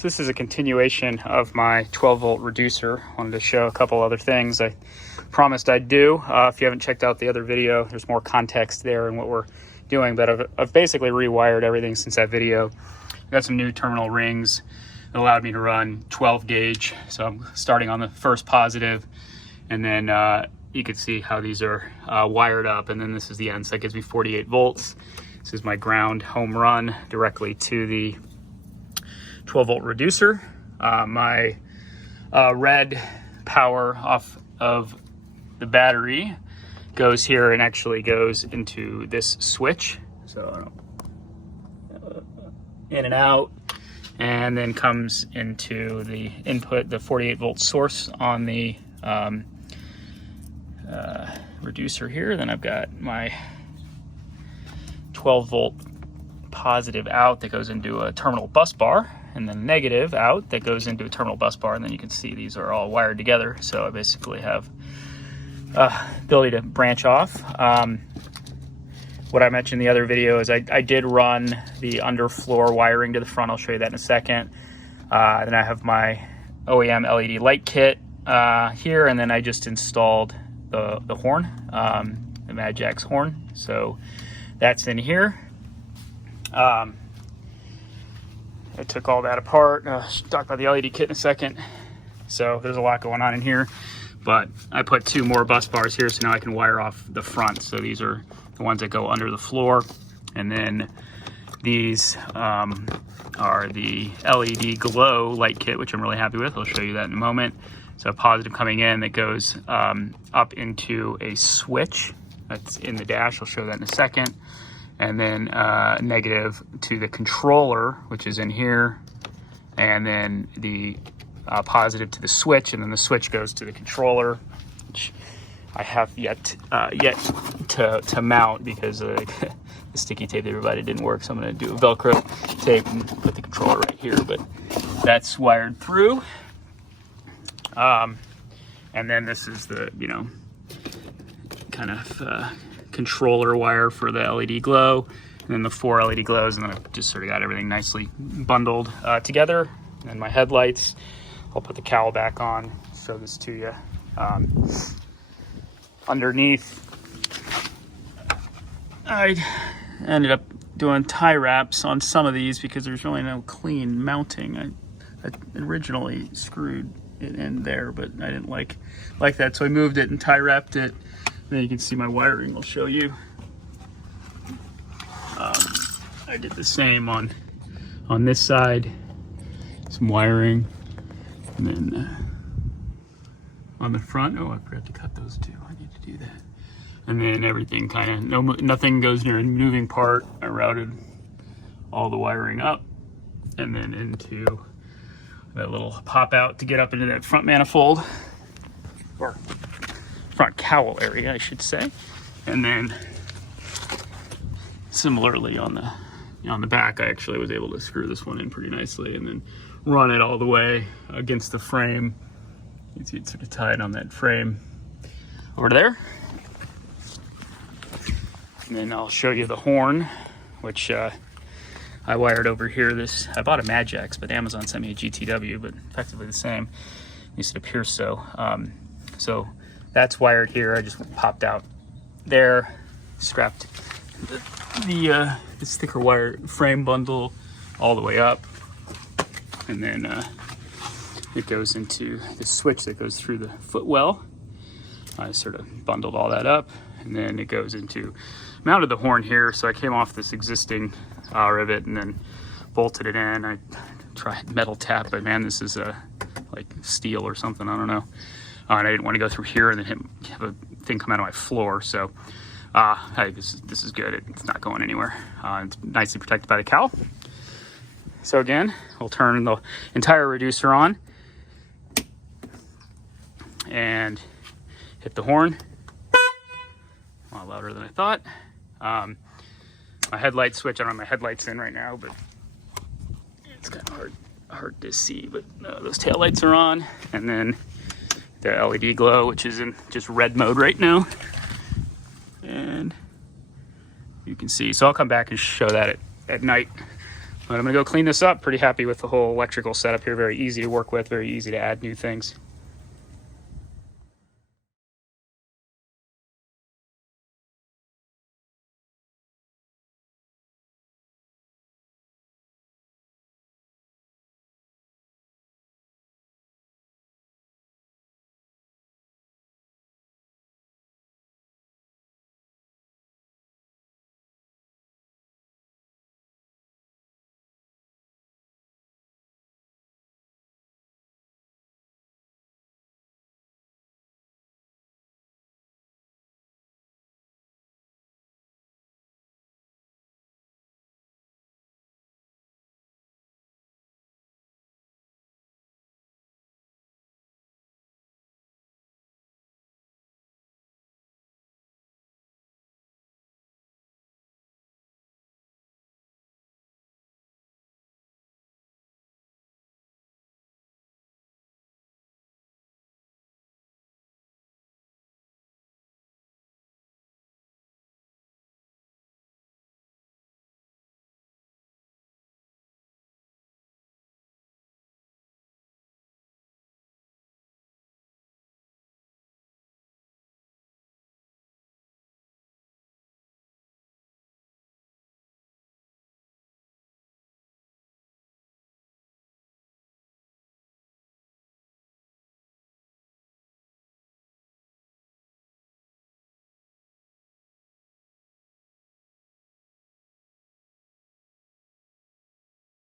So this is a continuation of my 12-volt reducer. Wanted to show a couple other things I promised I'd do. If you haven't checked out the other video, there's more context there in what we're doing, but I've basically rewired everything since that video. Got some new terminal rings that allowed me to run 12 gauge. So I'm starting on the first positive, and then you can see how these are wired up, and then this is the end. So that gives me 48 volts. This is my ground home run directly to the 12-volt reducer. My red power off of the battery goes here and actually goes into this switch. So in and out, and then comes into the input, the 48-volt source on the reducer here. Then I've got my 12-volt positive out that goes into a terminal bus bar, and then negative out that goes into a terminal bus bar, and then you can see these are all wired together. So I basically have ability to branch off. What I mentioned in the other video is I did run the underfloor wiring to the front. I'll show you that in a second. Then I have my OEM LED light kit here, and then I just installed the horn, the MadJax horn. So that's in here. I took all that apart. Talk about the LED kit in a second. So there's a lot going on in here, but I put two more bus bars here, so now I can wire off the front. So these are the ones that go under the floor, and then these are the LEDGlow light kit, which I'm really happy with. I'll show you that in a moment. So positive coming in that goes up into a switch that's in the dash. I'll show that in a second. And then negative to the controller, which is in here, and then the positive to the switch, and then the switch goes to the controller, which I have yet to mount because the sticky tape they provided didn't work. So I'm going to do a Velcro tape and put the controller right here, but that's wired through. And then this is the, kind of controller wire for the LEDGlow, and then the 4 LEDGlows, and then I've just sort of got everything nicely bundled together. And my headlights, I'll put the cowl back on, show this to you. Underneath, I ended up doing tie wraps on some of these because there's really no clean mounting. I originally screwed it in there, but I didn't like that, so I moved it and tie wrapped it. Then you can see my wiring. I'll show you. I did the same on this side, some wiring, and then on the front. Oh, I forgot to cut those too. I need to do that. And then everything kind of nothing goes near a moving part. I routed all the wiring up, and then into that little pop out to get up into that front manifold, or front cowl area, I should say. And then similarly on the back, I actually was able to screw this one in pretty nicely and then run it all the way against the frame. You can see it's sort of tied on that frame over there. And then I'll show you the horn, which I wired over here. I bought a MadJax, but Amazon sent me a GTW, but effectively the same. At least it appears so. So that's wired here. I just popped out there, strapped the thicker wire frame bundle all the way up, and then it goes into the switch that goes through the footwell. I sort of bundled all that up, and then it goes into, mounted the horn here. So I came off this existing rivet and then bolted it in. I tried metal tap, but man, this is like steel or something, I don't know. And I didn't want to go through here and then have a thing come out of my floor. So hey, this is good. It's not going anywhere. It's nicely protected by the cowl. So again, we'll turn the entire reducer on and hit the horn. A lot louder than I thought. My headlight switch, I don't have my headlights in right now, but it's kind of hard to see, but those tail lights are on. And then the LEDGlow, which is in just red mode right now. And you can see, so I'll come back and show that at night But I'm gonna go clean this up. Pretty happy with the whole electrical setup here. Very easy to work with, very easy to add new things.